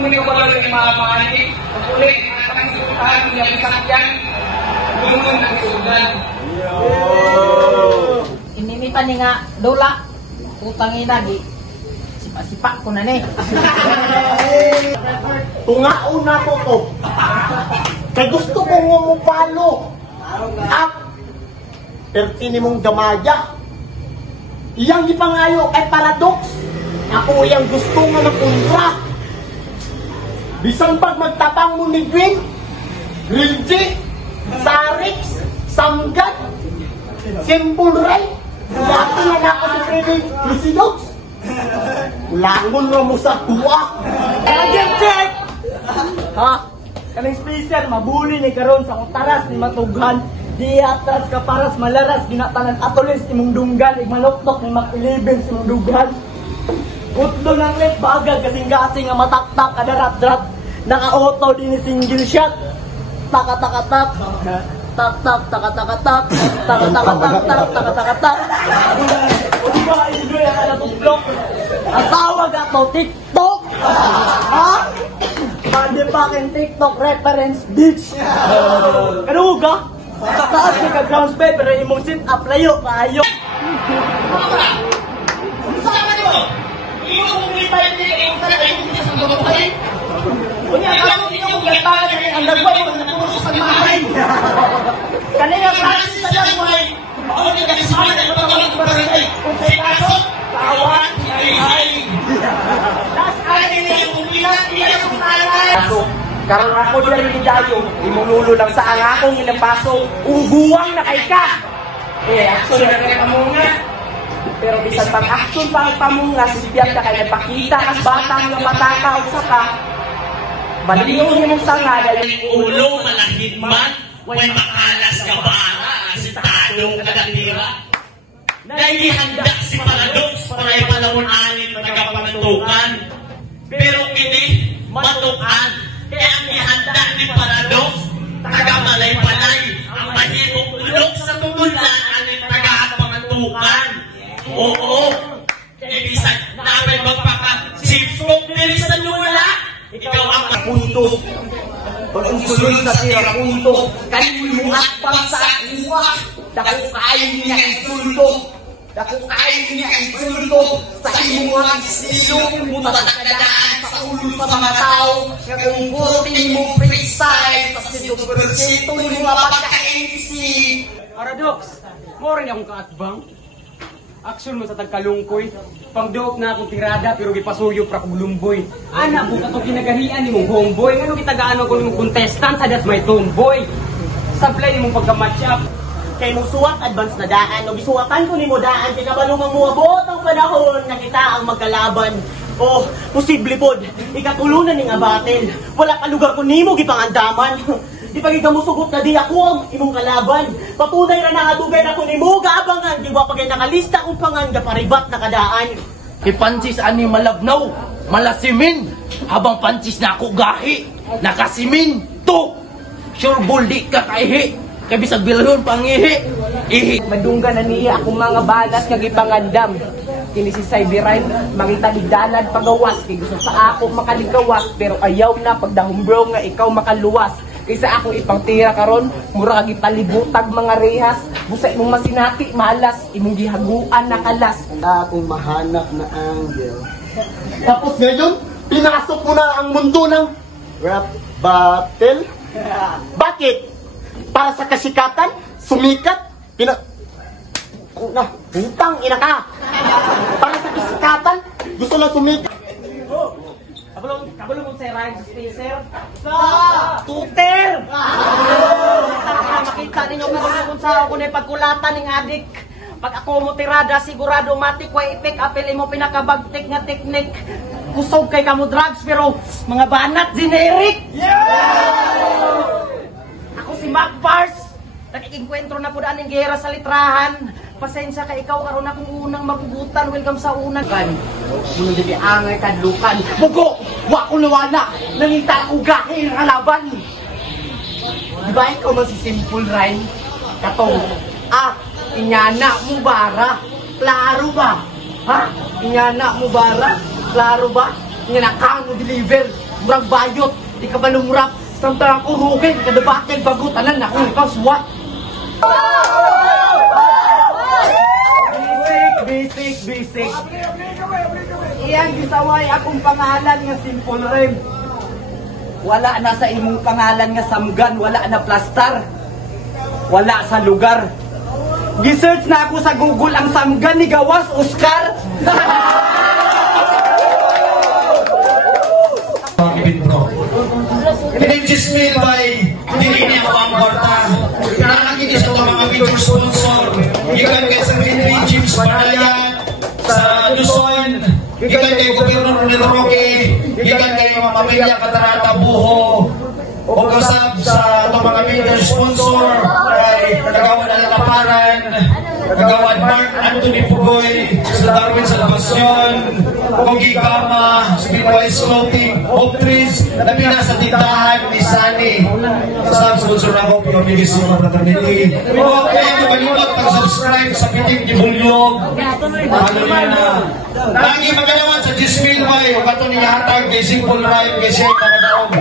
mo nito ba yung mga panganik? Pag-ulit, ang sultan, yung isakyan, gulong ng sultan. Ininipan ni nga, dola, utangin lagi. Sipak ko na ni. Tungaon na ko to. Kay gusto ko nga mo palo. At pertini mong damaya. Iyang ipangayo kay paradox. Ako iyang gusto nga na kontra. Bisan pag magtapang mo ni Green, Grilji, Sarix, Samgat, Simple Ray, dati na ako si Freddy Lucidox. Langon mo mo sa tuwa. Again, check! Ha? Kaming special, mabuli ni karon sa utaras ni Matughan. Di atras ka paras malaras, ginatanan atolis imong dunggan, igmanoktok ni Mac-11 si mong dunggan. Utlo ng left bagag, kasing-kasing nga mataktak, kadarat-drat. Naka-auto din ni single shot. Tak-tak-tak. Tak-tak, tak-tak-tak. Tak-tak-tak, tak-tak-tak. O di ba, enjoy ang alatublok? Ang tawag ato, TikTok! Ha? Pwede pa aking TikTok reference, bitch! Ano ka? Kataas ka ground spell, pero imong sit up, layo, kayo! Saan ka mo? Iyo kong lipay din ang kalaking sa mga Kunya ako dito kung gantagan na ang lagway mo na puso sa mahay. Kanina practice sa lagway. Bawal ka kasi sa mga nagpapagalang barangay. Kung sa'yo kaso, kawan, ay. Last ay Kaya kung ilan, iyan ang talay. Karang ako dyan rin dayo, imululo lang sa ang akong inapaso, uguwang na kay ka. Action na kay kamunga. Pero bisan pang action pa ang pamunga, sibiyag na kay nagpakita ang batang ng matakaw sa ka. Malinaw niyo mong sanga dahil Ulo malahid man, way makalas ka bara, asitadong kadatira. Naihanda si Paradox para ipalamunanin tagapantukan. Pero kini matukan, kaya ang ihanda ni Paradox, taga-malay-palay, ang mahimong ulok sa tumulaan ng tagapantukan. Oo, ibisan namin magpaka-sipsok nila sa lula. Ikaw ang punto. Pag-usulod sa sira punto, kayo mo akpang sa iwas. Dako kayo niya insulto. Dako kayo niya insulto. Sa imuang silong mo tatagdaan sa ulo sa mga tao. Kung buti mo freestyle, tas ito versito mo mga pagka-MC. Paradox, mo rin akong kaatbang. Action mo sa tagkalungkoy. Pangduok na akong tirada pero gipasuyo pra kong lumboy. Ana mo kato ginagahian ni mong homeboy. Ano kitagaano ko ni mong contestant sa das may tomboy. Sablay ni mong pagka-match up. kay mong suwat advance na daan. O gisuwatan ko ni mo daan kay kabalo mang muabot ang panahon na kita ang magkalaban. O posible pod ikatulunan ning abatel. Wala ka lugar ko nimo gipangandaman. Di pa gigamusugot na di ako ang imong kalaban. Patunay ra na adugay na ko nimo gaabangan. Di ba pagay nakalista kung pangan paribat na kadaan. Ipansis ani malabnaw, malasimin, habang pansis na ako gahi, nakasimin, to, sure buldi ka kaihi, kay bisag bilhon pangihi, ihi. Madungga na niya akong mga banas kag ipangandam. Kini si Cyberine, mangita ligdalan pagawas, kay gusto sa ako makaligawas, pero ayaw na pagdahumbro nga ikaw makaluwas. Kaysa akong ipangtira karon, mura kag ipalibutag mga rehas, busa imong masinati malas, imong gihaguan na kalas. Akong mahanap na angle. Tapos ngayon, pinasok mo na ang mundo ng rap battle. Bakit? Para sa kasikatan, sumikat, hutang ina ka. Para sa kasikatan, gusto lang sumikat. Kabalo mong si Ryan Spacer? Tuter! Makita ninyo kung sa ako na pagkulatan ng adik. Pag ako mo tirada, sigurado matik way ipik apel mo pinakabagtik nga teknik. Kusog kay kamo drugs pero mga banat generic. Ako si Mac Pars. Nag-ikwentro na po daan ng gera sa litrahan. Pasensya ka ikaw karon akong unang mapugutan. Welcome sa unang kan. Muna jadi angay kadlukan. Bugo! Wa ko nawala. Nangita ko gahi ng halaban. Di ba ikaw man si Simple Rhyme? Katong, inyana mo bara? Klaro ba? Ha? Inyana mo bara? Klaro ba? Inyana ka mo deliver? murag bayot, di ka balumurap. Samtang ako rugay, kadabatin bago tanan na akong kaswa. Basic. Iyang gisaway akong pangalan nga simple rhyme. Wala na sa imong pangalan nga samgan, wala na plastar. Wala sa lugar. Gisearch na ako sa Google ang samgan ni Gawas Oscar. Pinag-dismail by hindi niya pangkorta. Pinanakit niya sa mga major sponsor. Ikan kay sa Henry James Banayan, sa Luzon, ikan kay Gobernador Ronel Roque, ikan kay mga pamilya Katarata Buho, o kasab sa mga major sponsor kay Kagawan Alataparan, Kagawan Mark Anthony Pugoy, sa Darwin Salvacion, Kogi Gama, Speedwise Floating, Optris, na pinasa tindahan ni Sunny. Sa sponsor na ko, POBG Suma Fraternity. O kaya malimot pag-subscribe sa Pitik ni Bulyog. Ano yun na. Lagi magalawan sa Gismail Way, o kato niya hatag kay Simple Rhyme, kay Shay Magadaong.